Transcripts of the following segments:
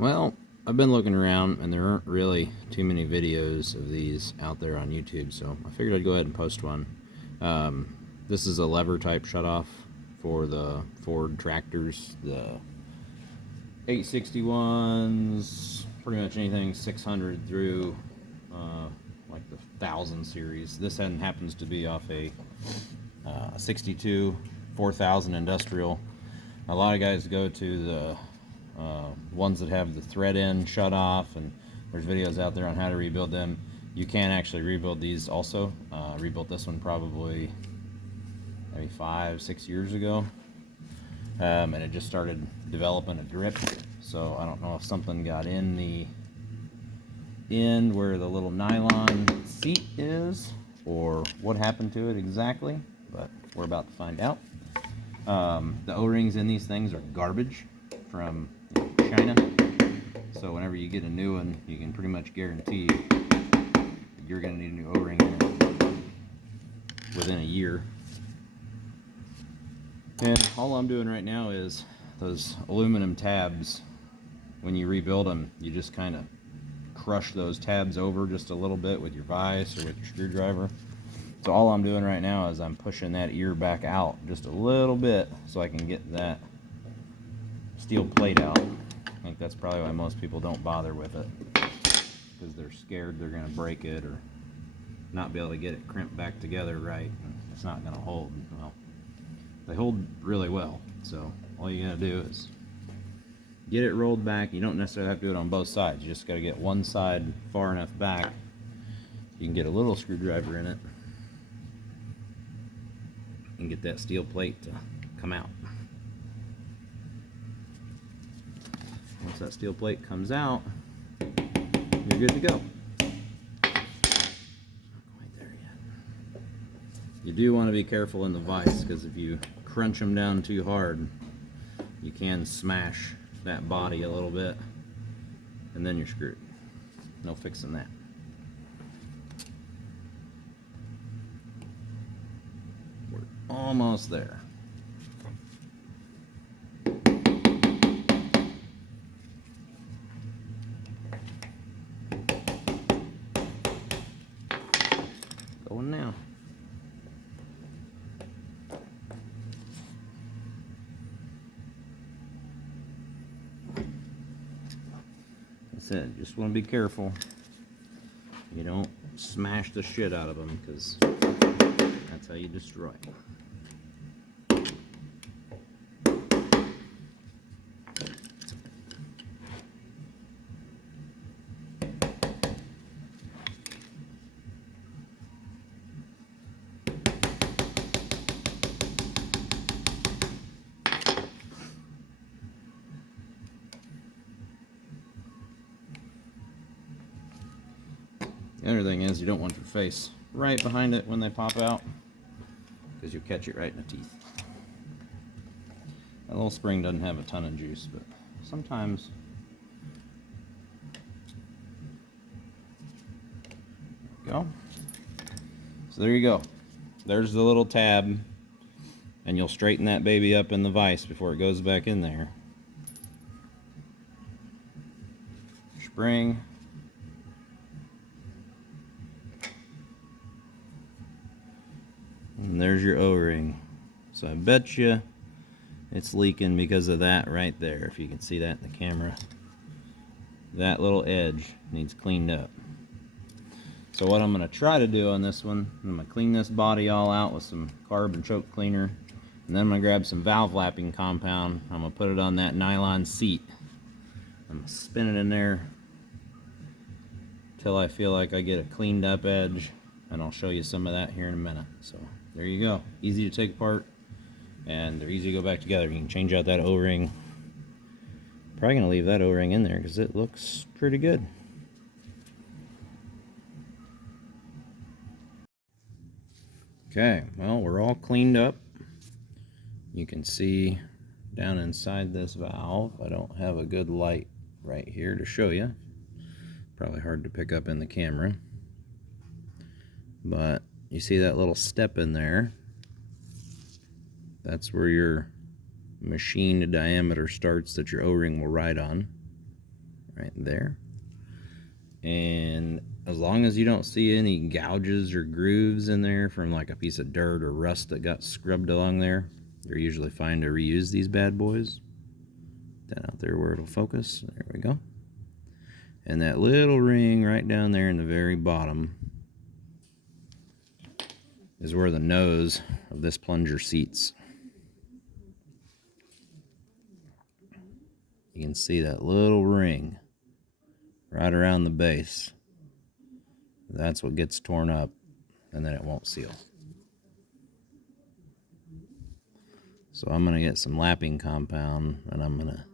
Well, I've been looking around and there aren't really too many videos of these out there on YouTube, so I figured I'd go ahead and post one. This is a lever type shutoff for the Ford tractors, the 861s, pretty much anything 600 through like the 1000 series. This happens to be off a 62 4000 industrial. A lot of guys go to the ones that have the thread end shut off, and there's videos out there on how to rebuild them. You can actually rebuild these also. Rebuilt this one probably maybe 5-6 years ago, and it just started developing a drip, so I don't know if something got in the end where the little nylon seat is or what happened to it exactly, but we're about to find out. The O-rings in these things are garbage from China, so whenever you get a new one, you can pretty much guarantee you're going to need a new O-ring in it within a year. And all I'm doing right now is those aluminum tabs, when you rebuild them, you just kind of crush those tabs over just a little bit with your vise or with your screwdriver. So all I'm doing right now is I'm pushing that ear back out just a little bit so I can get that steel plate out. I think that's probably why most people don't bother with it, because they're scared they're going to break it or not be able to get it crimped back together right, and it's not going to hold. Well, they hold really well, so all you got to do is get it rolled back. You don't necessarily have to do it on both sides. You just got to get one side far enough back. You can get a little screwdriver in it and get that steel plate to come out. Once that steel plate comes out, you're good to go. Not quite there yet. You do want to be careful in the vise, because if you crunch them down too hard, you can smash that body a little bit, and then you're screwed. No fixing that. We're almost there. Going now. Said, just want to be careful you don't smash the shit out of them, because that's how you destroy them. The other thing is, you don't want your face right behind it when they pop out, because you'll catch it right in the teeth. That little spring doesn't have a ton of juice, but sometimes. There we go. So there you go. There's the little tab, and you'll straighten that baby up in the vise before it goes back in there. Spring. And there's your O-ring. So I bet you it's leaking because of that right there, if you can see that in the camera. That little edge needs cleaned up. So what I'm going to try to do on this one, I'm going to clean this body all out with some carbon choke cleaner, and then I'm going to grab some valve lapping compound. I'm going to put it on that nylon seat. I'm going to spin it in there till I feel like I get a cleaned up edge, and I'll show you some of that here in a minute. So there you go. Easy to take apart, and they're easy to go back together. You can change out that O-ring. Probably going to leave that O-ring in there because it looks pretty good. Okay, well, we're all cleaned up. You can see down inside this valve, I don't have a good light right here to show you. Probably hard to pick up in the camera. But you see that little step in there? That's where your machined diameter starts that your O-ring will ride on. right there. And as long as you don't see any gouges or grooves in there from like a piece of dirt or rust that got scrubbed along there, you're usually fine to reuse these bad boys. That out there where it'll focus. There we go. And that little ring right down there in the very bottom is where the nose of this plunger seats. You can see that little ring right around the base. That's what gets torn up, and then it won't seal. So I'm going to get some lapping compound, and I'm going to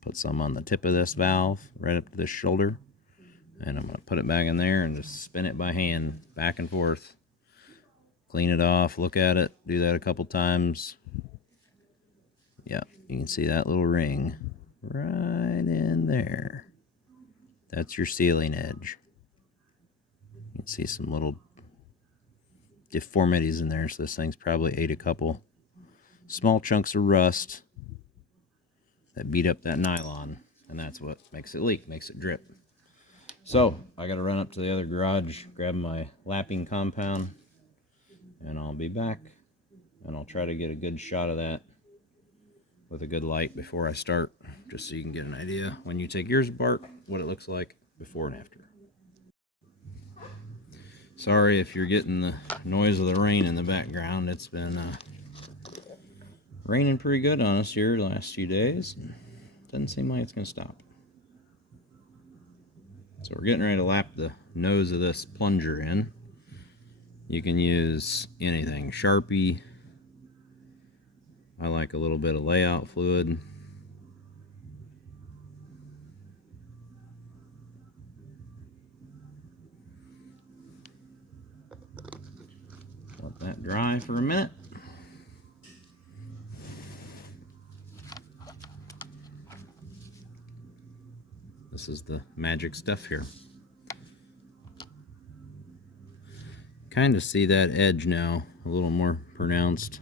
put some on the tip of this valve right up to this shoulder, and I'm going to put it back in there and just spin it by hand back and forth. Clean it off, look at it, do that a couple times. Yeah, you can see that little ring right in there. That's your sealing edge. You can see some little deformities in there, so this thing's probably ate a couple small chunks of rust that beat up that nylon, and that's what makes it leak, makes it drip. So I gotta run up to the other garage, grab my lapping compound, and I'll be back, and I'll try to get a good shot of that with a good light before I start, just so you can get an idea when you take yours apart what it looks like before and after. Sorry if you're getting the noise of the rain in the background. It's been raining pretty good on us here the last few days. Doesn't seem like it's going to stop. So we're getting ready to lap the nose of this plunger in. You can use anything, Sharpie. I like a little bit of layout fluid. Let that dry for a minute. This is the magic stuff here. Kind of see that edge now a little more pronounced.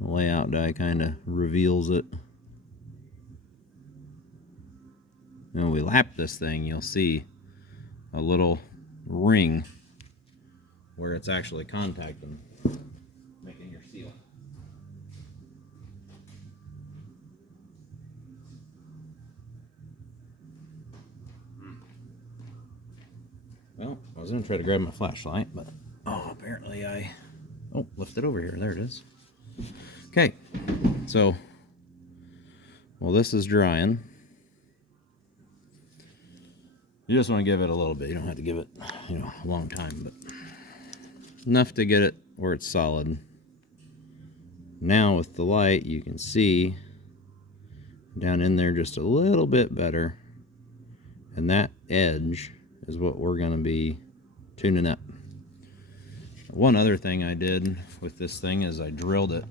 The layout die kind of reveals it. When we lap this thing, you'll see a little ring where it's actually contacting, making your seal. Well, I was going to try to grab my flashlight, but apparently I left it over here. There it is. Okay, so while this is drying, you just want to give it a little bit. You don't have to give it, a long time, but enough to get it where it's solid. Now with the light, you can see down in there just a little bit better, and that edge is what we're going to be tuning up. One other thing I did with this thing is I drilled it.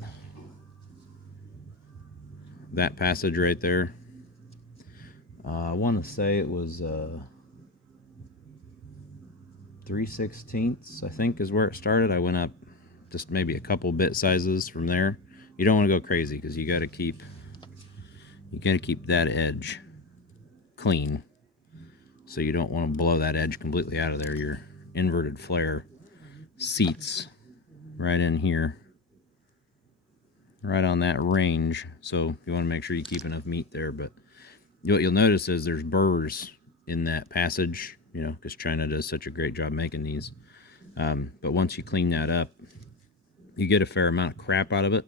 That passage right there, I want to say it was 3/16, I think, is where it started. I went up just maybe a couple bit sizes from there. You don't want to go crazy because you got to keep that edge clean. So you don't want to blow that edge completely out of there. Your inverted flare seats right in here, right on that range. So you want to make sure you keep enough meat there. But what you'll notice is there's burrs in that passage, because China does such a great job making these. But once you clean that up, you get a fair amount of crap out of it.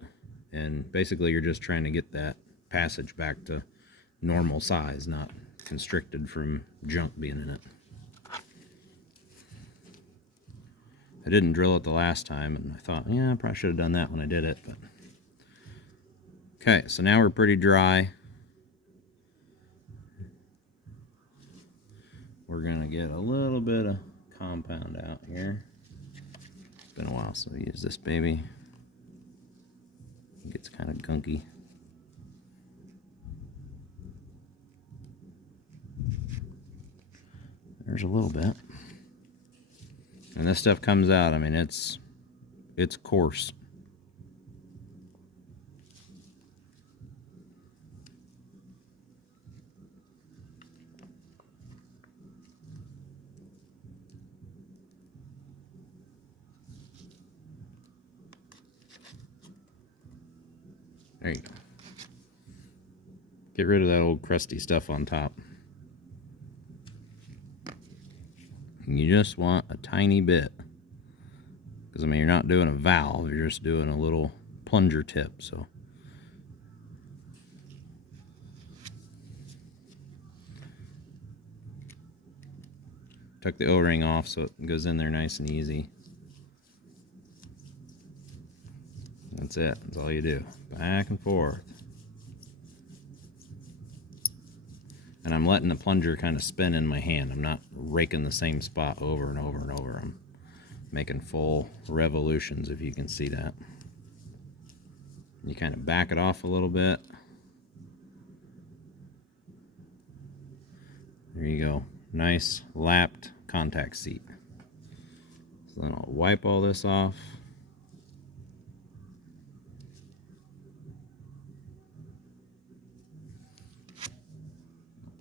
And basically you're just trying to get that passage back to normal size, not constricted from junk being in it. I didn't drill it the last time, and I thought, I probably should have done that when I did it. But okay, so now we're pretty dry. We're gonna get a little bit of compound out here. It's been a while since we used this baby. It gets kind of gunky. There's a little bit. And this stuff comes out, it's coarse. Get rid of that old crusty stuff on top. You just want a tiny bit. Because, I mean, you're not doing a valve, you're just doing a little plunger tip, so. Took the O-ring off so it goes in there nice and easy. That's it. That's all you do. Back and forth. And I'm letting the plunger kind of spin in my hand. I'm not raking the same spot over and over and over. I'm making full revolutions, if you can see that. You kind of back it off a little bit. There you go. Nice lapped contact seat. So then I'll wipe all this off.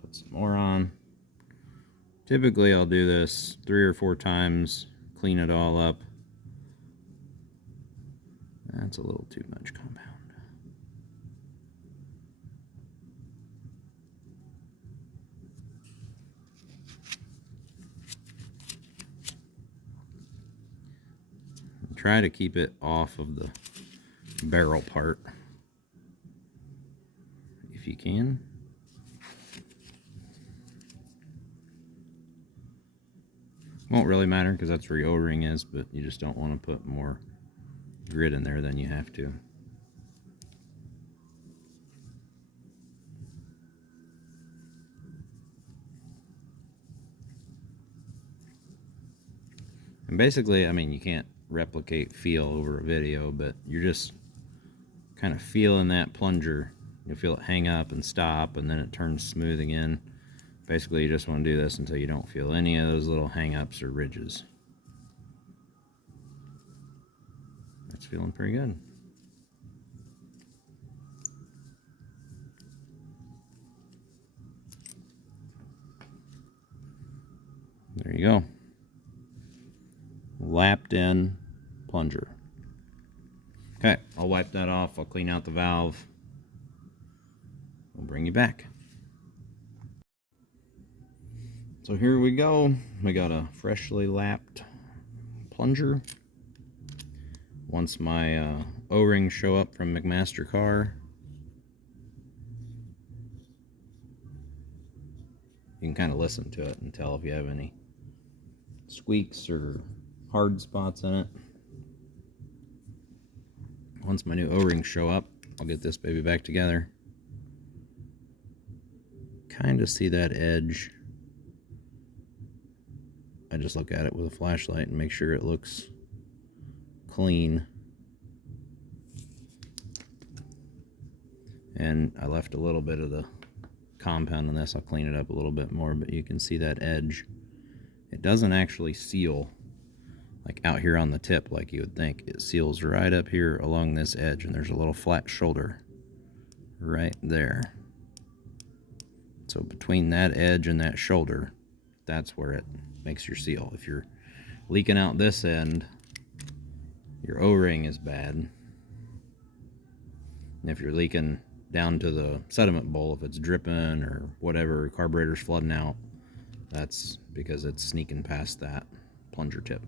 Put some more on. Typically I'll do this 3 or 4 times, clean it all up. That's a little too much compound. Try to keep it off of the barrel part if you can. Won't really matter because that's where your O-ring is, but you just don't want to put more grit in there than you have to. And basically, I mean, you can't replicate feel over a video, but you're just kind of feeling that plunger. You'll feel it hang up and stop, and then it turns smooth again. Basically, you just want to do this until you don't feel any of those little hang-ups or ridges. That's feeling pretty good. There you go. Lapped in plunger. Okay, I'll wipe that off. I'll clean out the valve. We'll bring you back. So here we go. We got a freshly lapped plunger. Once my O-rings show up from McMaster Car, you can kind of listen to it and tell if you have any squeaks or hard spots in it. Once my new O-rings show up, I'll get this baby back together. Kind of see that edge. I just look at it with a flashlight and make sure it looks clean. And I left a little bit of the compound on this. I'll clean it up a little bit more, but you can see that edge. It doesn't actually seal like out here on the tip like you would think. It seals right up here along this edge, and there's a little flat shoulder right there. So between that edge and that shoulder, that's where it makes your seal. If you're leaking out this end, your O-ring is bad. And if you're leaking down to the sediment bowl, if it's dripping or whatever, carburetor's flooding out, that's because it's sneaking past that plunger tip.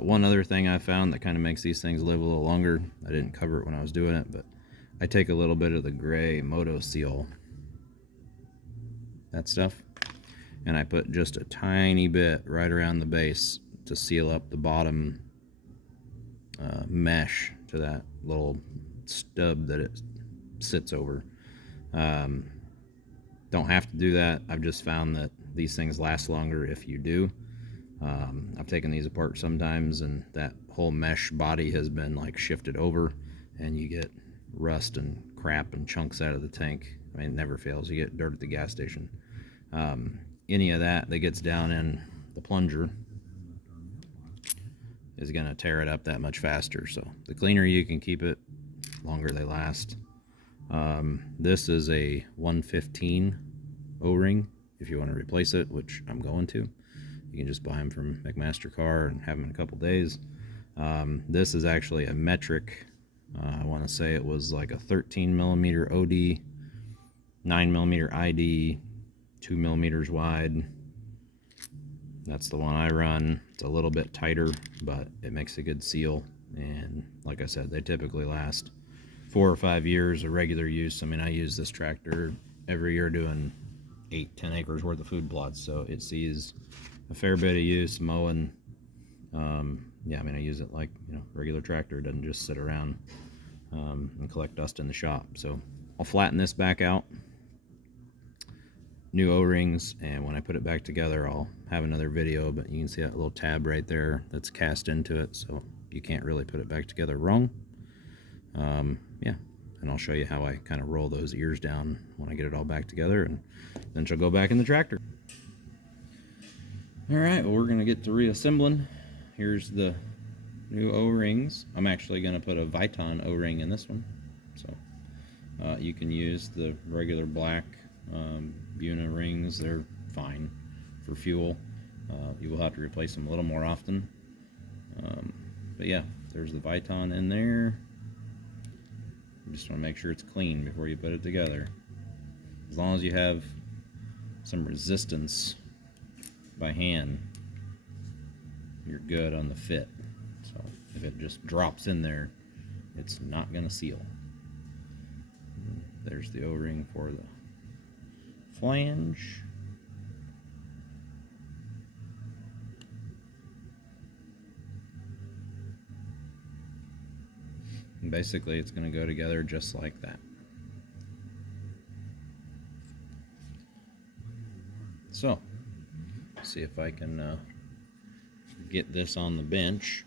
One other thing I found that kind of makes these things live a little longer, I didn't cover it when I was doing it, but I take a little bit of the gray Moto Seal, that stuff, and I put just a tiny bit right around the base to seal up the bottom mesh to that little stub that it sits over. Don't have to do that. I've just found that these things last longer if you do. I've taken these apart sometimes and that whole mesh body has been like shifted over and you get rust and crap and chunks out of the tank. I mean, it never fails. You get dirt at the gas station. Any of that gets down in the plunger is going to tear it up that much faster. So the cleaner you can keep it, longer they last. This is a 115 O-ring. If you want to replace it, which I'm going to, you can just buy them from McMaster Car and have them in a couple days. This is actually a metric I want to say it was like a 13 millimeter OD, 9 millimeter ID, 2 millimeters wide. That's the one I run. It's a little bit tighter, but it makes a good seal. And like I said, they typically last 4 or 5 years of regular use. I mean, I use this tractor every year doing 8-10 acres worth of food plots, so it sees a fair bit of use mowing. Yeah, I mean, I use it like, you know, regular tractor. It doesn't just sit around and collect dust in the shop. So I'll flatten this back out, new O-rings, and when I put it back together, I'll have another video, but you can see that little tab right there that's cast into it, so you can't really put it back together wrong. Yeah, and I'll show you how I kind of roll those ears down when I get it all back together, and then she'll go back in the tractor. Alright, well, we're going to get to reassembling. Here's the new O-rings. I'm actually going to put a Viton O-ring in this one. So you can use the regular black Buna rings. They're fine for fuel. You will have to replace them a little more often. But yeah, there's the Viton in there. You just want to make sure it's clean before you put it together. As long as you have some resistance by hand, you're good on the fit. So if it just drops in there, it's not going to seal. There's the O-ring for the flange. And basically it's going to go together just like that. So, see if I can get this on the bench.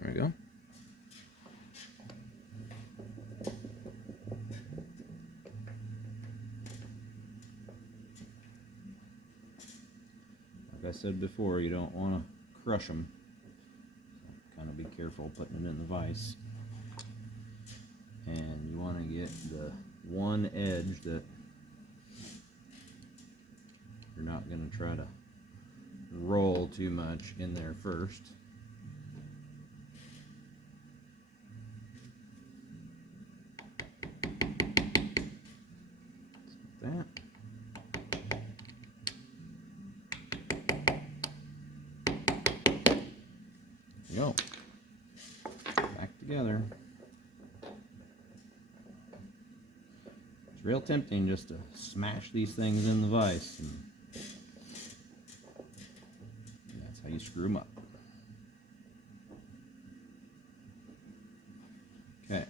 There we go. Like I said before, you don't want to crush them. So kind of be careful putting it in the vise. And you want to get the one edge that you're not going to try to roll too much in there first. Like that. There you go. Back together. It's real tempting just to smash these things in the vise, and that's how you screw them up. Okay.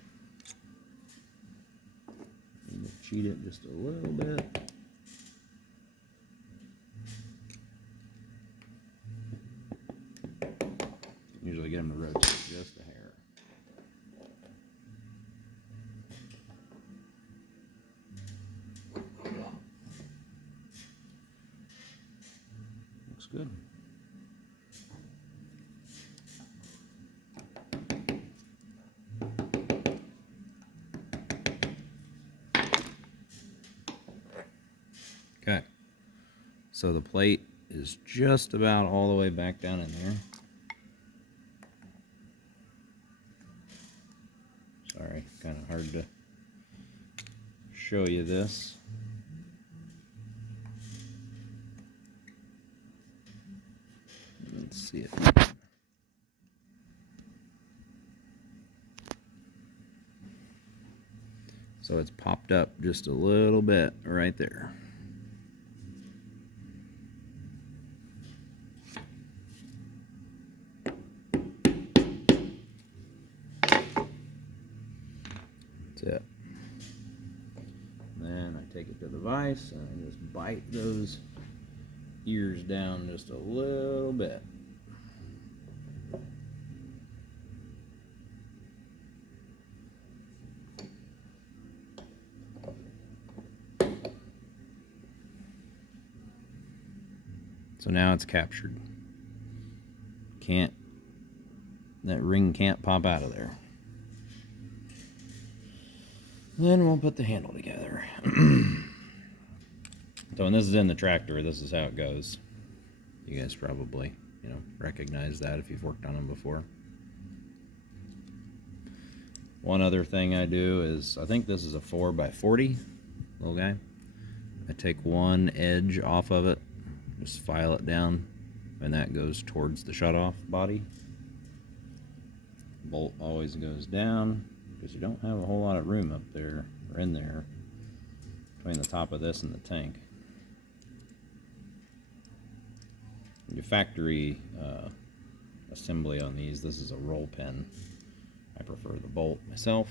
Need to cheat it just a little bit. Usually get them to rotate just a hair. Looks good. Okay, so the plate is just about all the way back down in there. Sorry, kind of hard to show you this. Let's see it. So it's popped up just a little bit right there. That's it. Then I take it to the vise and I just bite those ears down just a little bit. So now it's captured. That ring can't pop out of there. Then we'll put the handle together. So when this is in the tractor, this is how it goes. You guys probably you know, recognize that if you've worked on them before. One other thing I do is, I think this is a 4x40 little guy. I take one edge off of it, just file it down, and that goes towards the shutoff body. Bolt always goes down because you don't have a whole lot of room up there or in there between the top of this and the tank. Your factory assembly on these, this is a roll pin. I prefer the bolt myself.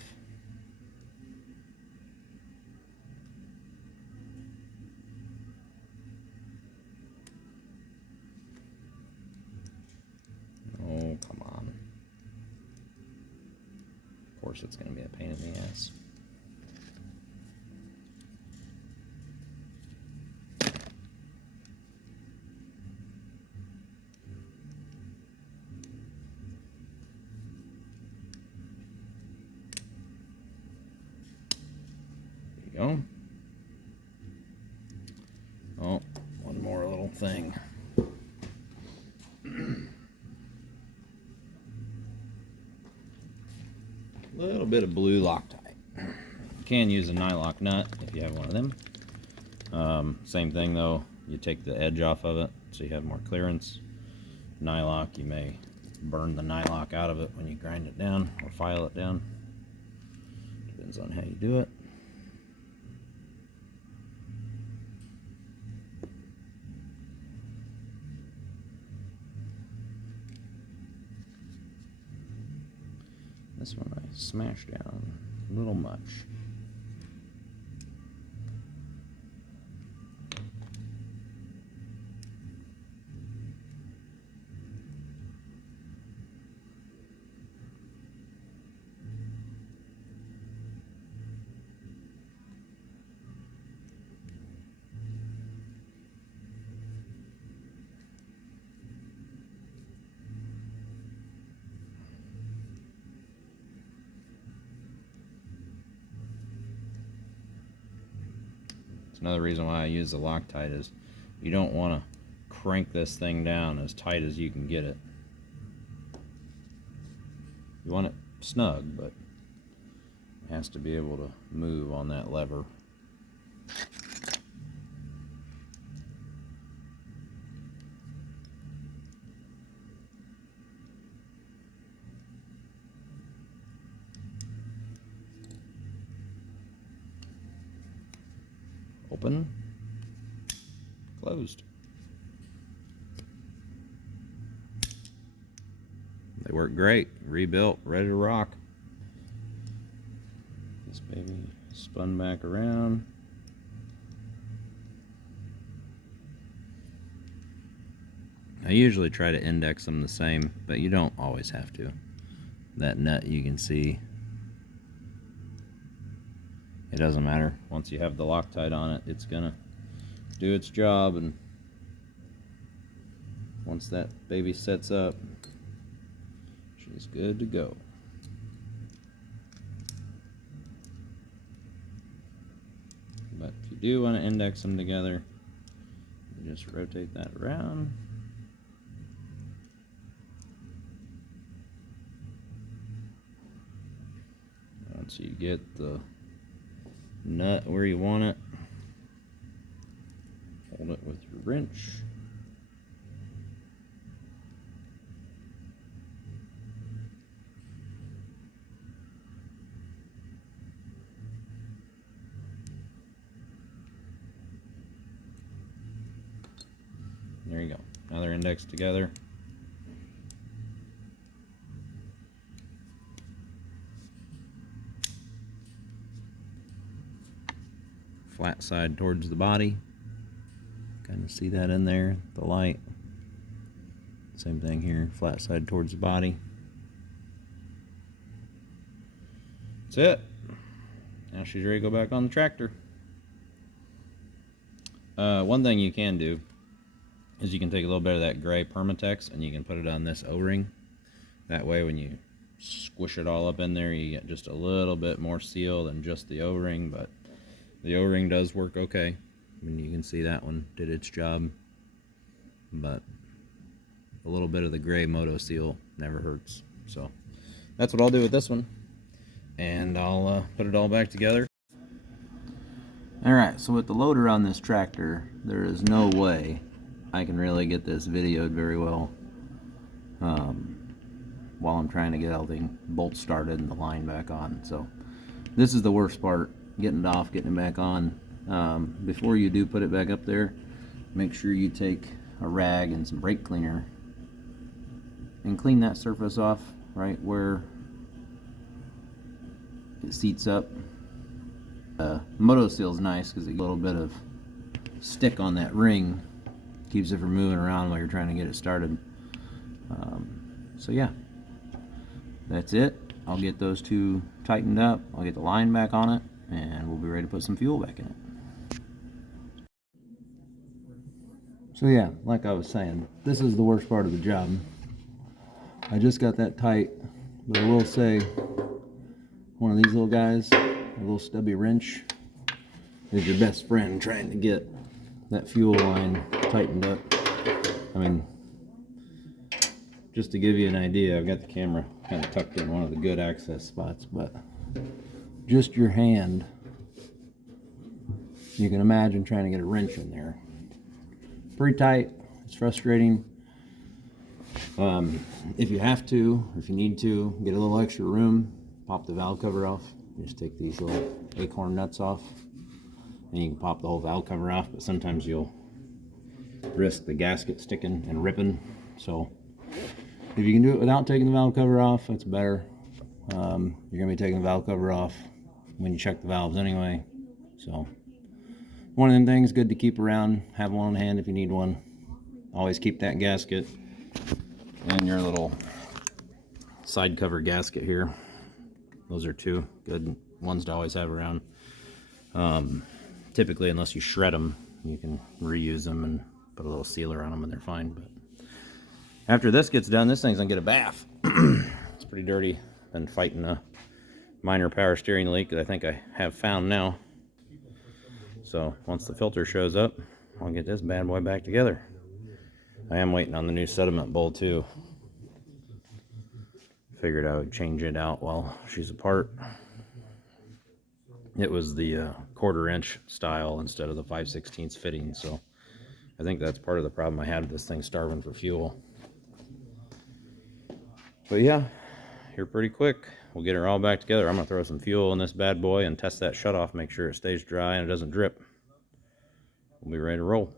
Oh, come on. Of course it's going to be a pain in the ass. There you go. Oh, one more little thing. A little bit of blue Loctite. You can use a nylock nut if you have one of them. Same thing though, you take the edge off of it so you have more clearance. Nylock, you may burn the nylock out of it when you grind it down or file it down. Depends on how you do it. This one I smashed down a little much. Another reason why I use the Loctite is you don't want to crank this thing down as tight as you can get it. You want it snug, but it has to be able to move on that lever. Open, closed. They work great. Rebuilt, ready to rock. This baby spun back around. I usually try to index them the same, but you don't always have to. That nut you can see, it doesn't matter. Once you have the Loctite on it, it's gonna do its job, and once that baby sets up, she's good to go. But if you do want to index them together, you just rotate that around. Once you get the nut where you want it, hold it with your wrench. There you go. Now they're indexed together. Flat side towards the body. Kind of see that in there, the light. Same thing here, flat side towards the body. That's it. Now she's ready to go back on the tractor. One thing you can do is you can take a little bit of that gray Permatex and you can put it on this O-ring. That way when you squish it all up in there, you get just a little bit more seal than just the O-ring, but the O-ring does work okay. I mean, you can see that one did its job, but a little bit of the gray moto seal never hurts. So that's what I'll do with this one, and I'll put it all back together. Alright, so with the loader on this tractor, there is no way I can really get this videoed very well while I'm trying to get everything bolt started and the line back on. So this is the worst part, getting it off, getting it back on. Before you do put it back up there, make sure you take a rag and some brake cleaner and clean that surface off right where it seats up. Moto seal is nice because it gets a little bit of stick on that ring, keeps it from moving around while you're trying to get it started. So yeah, that's it. I'll get those two tightened up, I'll get the line back on it, and we'll be ready to put some fuel back in it. So yeah, like I was saying, this is the worst part of the job. I just got that tight, but I will say one of these little guys, a little stubby wrench, is your best friend trying to get that fuel line tightened up. I mean, just to give you an idea, I've got the camera kind of tucked in one of the good access spots, but just your hand, you can imagine trying to get a wrench in there. Pretty tight, it's frustrating. If you have to, or if you need to, get a little extra room, pop the valve cover off. Just take these little acorn nuts off, and you can pop the whole valve cover off, but sometimes you'll risk the gasket sticking and ripping. So if you can do it without taking the valve cover off, that's better. You're going to be taking the valve cover off when you check the valves anyway. So one of them things good to keep around, have one on hand if you need one. Always keep that gasket and your little side cover gasket here. Those are two good ones to always have around. Typically, unless you shred them, you can reuse them and put a little sealer on them and they're fine. But after this gets done, this thing's gonna get a bath. It's pretty dirty. Been fighting a minor power steering leak that I think I have found now. So once the filter shows up, I'll get this bad boy back together. I am waiting on the new sediment bowl too. Figured I would change it out while she's apart. It was the 1/4 inch style instead of the 5/16 fitting, so I think that's part of the problem I had with this thing starving for fuel. But yeah, here pretty quick. We'll get her all back together. I'm gonna throw some fuel in this bad boy and test that shutoff, make sure it stays dry and it doesn't drip. We'll be ready to roll.